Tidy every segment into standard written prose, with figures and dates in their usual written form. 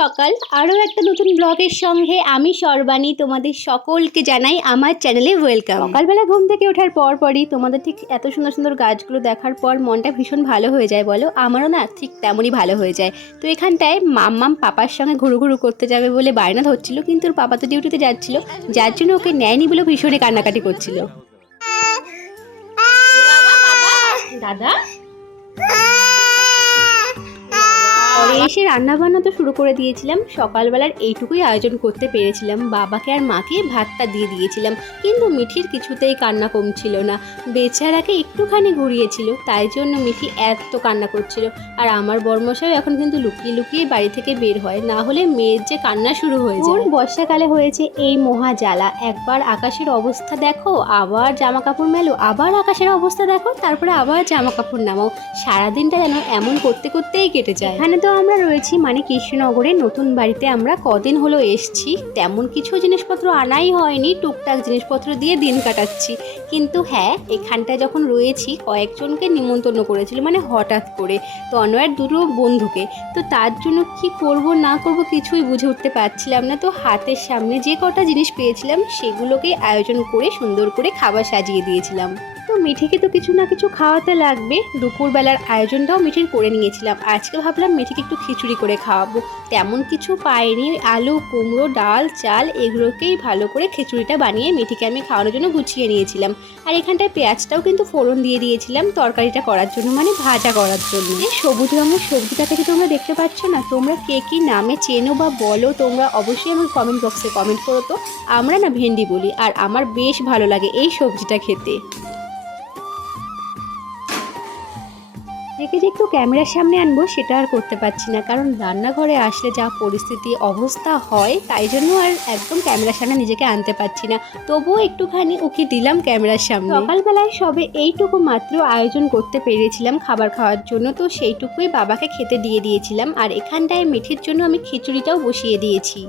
সকাল, আরও একটা নতুন ব্লগের সঙ্গে আমি সর্বাণী তোমাদের সকলকে জানাই আমার চ্যানেলে ওয়েলকাম। সকালবেলা ঘুম থেকে ওঠার পরই তোমাদের ঠিক এত সুন্দর সুন্দর গাছগুলো দেখার পর মনটা ভীষণ ভালো হয়ে যায় বলো, আমারও না ঠিক তেমনই ভালো হয়ে যায়। তো এখানটায় মাম্মাম পাপার সঙ্গে ঘুরু করতে যাবে বলে বায়না ধরছিল, কিন্তু ওর পাপা তো ডিউটিতে যাচ্ছিল, যার জন্য ওকে নেয়নি বলে ভীষণই কান্নাকাটি করছিল। দাদা পরে এসে রান্নাবান্না তো শুরু করে দিয়েছিলাম। সকালবেলার এইটুকুই আয়োজন করতে পেরেছিলাম, বাবাকে আর মাকে ভাতটা দিয়ে দিয়েছিলাম, কিন্তু মিঠির কিছুতেই কান্না কমছিল না। বেচারাকে একটুখানি ঘুরিয়েছিল, তাই জন্য মিঠি এত কান্না করছিল। আর আমার বর্মশাও এখন কিন্তু লুকিয়ে লুকিয়ে বাড়ি থেকে বের হয়, না হলে মেয়ের যে কান্না শুরু হয়ে যায়। বর্ষাকালে হয়েছে এই মহা জ্বালা, একবার আকাশের অবস্থা দেখো, আবার জামা কাপড় মেলো, আবার আকাশের অবস্থা দেখো, তারপরে আবার জামা কাপড় নামাও, সারাদিনটা যেন এমন করতে করতেই কেটে যায়। এখানে তো আমরা রয়েছি মানে কৃষ্ণনগরে, নতুন বাড়িতে আমরা কদিন হলো এসছি, তেমন কিছু জিনিসপত্র আনাই হয়নি, টুকটাক জিনিসপত্র দিয়ে দিন কাটাচ্ছি। কিন্তু হ্যাঁ, এখানটায় যখন রয়েছি কয়েকজনকে নিমন্ত্রণ করেছিল, মানে হঠাৎ করে, তনয়ের দুটো বন্ধুকে। তো তার জন্য কি করব না করব কিছুই বুঝে উঠতে পারছিলাম না। তো হাতের সামনে যে কটা জিনিস পেয়েছিলাম সেগুলোকেই আয়োজন করে সুন্দর করে খাবার সাজিয়ে দিয়েছিলাম। তো মিঠিকে তো কিছু না কিছু খাওয়াতে লাগবে, দুপুরবেলার আয়োজনটাও মিঠির করে নিয়েছিলাম। আজকে ভাবলাম মিঠিকে একটু খিচুড়ি করে খাওয়াবো, তেমন কিছু পাইনি, আলু কুমড়ো ডাল চাল এগুলোকেই ভালো করে খিচুড়িটা বানিয়ে মিঠিকে আমি খাওয়ানোর জন্য গুছিয়ে নিয়েছিলাম। আর এখানটায় পেঁয়াজটাও কিন্তু ফোড়ন দিয়ে দিয়েছিলাম তরকারিটা করার জন্য, মানে ভাজা করার জন্য। সবুজ রঙের সবজিটাকে তোমরা দেখতে পাচ্ছ না, তোমরা কে কী নামে চেনো বা বলো তোমরা অবশ্যই আমার কমেন্ট বক্সে কমেন্ট করো তো। আমরা না ভেন্ডি বলি, আর আমার বেশ ভালো লাগে এই সবজিটা খেতে। যে একটু ক্যামেরার সামনে আনবো সেটা আর করতে পারছি না, কারণ রান্নাঘরে আসলে যা পরিস্থিতি অবস্থা হয়, তাই জন্য আর একদম ক্যামেরার সামনে নিজেকে আনতে পারছি না। তবুও একটুখানি উকি দিলাম ক্যামেরার সামনে। সকালবেলায় সবে এইটুকু মাত্র আয়োজন করতে পেরেছিলাম খাবার খাওয়ার জন্য, তো সেইটুকুই বাবাকে খেতে দিয়ে দিয়েছিলাম। আর এখানটায় মিঠির জন্য আমি খিচুড়িটাও বসিয়ে দিয়েছি।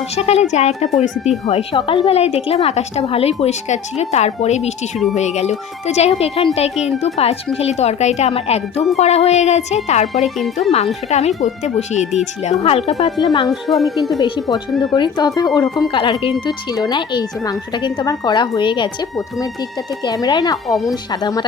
বর্ষাকালে যা একটা পরিস্থিতি হয়, সকালবেলায় দেখলাম আকাশটা ভালোই পরিষ্কার ছিল, তারপরেই বৃষ্টি শুরু হয়ে গেল। তো যাই হোক, এখানটায় কিন্তু পাঁচমিশালি তরকারিটা আমার একদম করা হয়ে গেছে। তারপরে কিন্তু মাংসটা আমি করতে বসিয়ে দিয়েছিলাম। হালকা পাতলা মাংস আমি কিন্তু বেশি পছন্দ করি, তবে ওরকম কালার কিন্তু ছিল না। এই যে মাংসটা কিন্তু আমার করা হয়ে গেছে। প্রথমের দিকটাতে ক্যামেরায় না অমন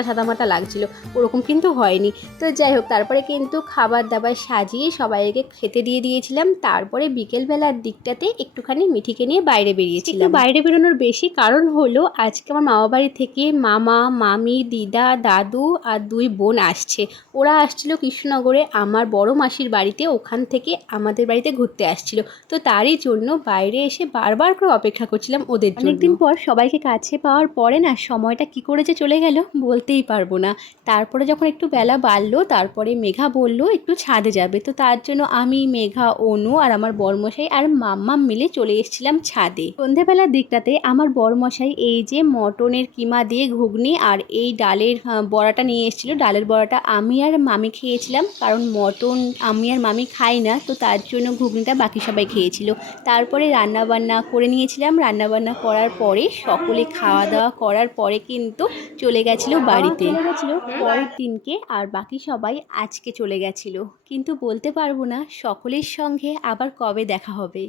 সাদামাটা লাগছিল, ওরকম কিন্তু হয়নি। তো যাই হোক, তারপরে কিন্তু খাবার দাবার সাজিয়ে সবাইকে খেতে দিয়ে দিয়েছিলাম। তারপরে বিকেলবেলার দিকটাতে একটুখানি মিঠিকে নিয়ে বাইরে বেরিয়েছিলাম। বাইরে বেরোনোর বেশি কারণ হলো, আজকে আমার মামা বাড়ি থেকে মামা মামি দিদা দাদু আর দুই বোন আসছে। ওরা আসছিল কৃষ্ণনগরে আমার বড় মাসির বাড়িতে, ওখান থেকে আমাদের বাড়িতে ঘুরতে আসছিল। তো তারই জন্য বাইরে এসে বারবার করে অপেক্ষা করছিলাম ওদের জন্য। অনেকদিন পর সবাইকে কাছে পাওয়ার পরে না সময়টা কি করে যে চলে গেল বলতেই পারবো না। তারপরে যখন একটু বেলা বাড়লো, তারপরে মেঘা বললো একটু ছাদে যাবে। তো তার জন্য আমি, মেঘা, অনু আর আমার বরমশাই আর মাম্মা মিলে চলে এসেছিলাম ছাদে। সন্ধেবেলার দিকটাতে আমার বরমশাই এই যে মটনের কিমা দিয়ে ঘুগনি আর এই ডালের বড়াটা নিয়ে এসেছিলো। ডালের বড়াটা আমি আর মামি খেয়েছিলাম, কারণ মটন আমি আর মামি খাই না, তো তার জন্য ঘুগনিটা বাকি সবাই খেয়েছিল। তারপরে রান্নাবান্না করে নিয়েছিলাম, রান্নাবান্না করার পরে সকলে খাওয়া দাওয়া করার পরে কিন্তু চলে গেছিলো বাড়িতে। চলে গেছিলো পরের দিনকে, আর বাকি সবাই আজকে চলে গেছিলো। কিন্তু বলতে পারবো না সকলের সঙ্গে আবার কবে দেখা হবে।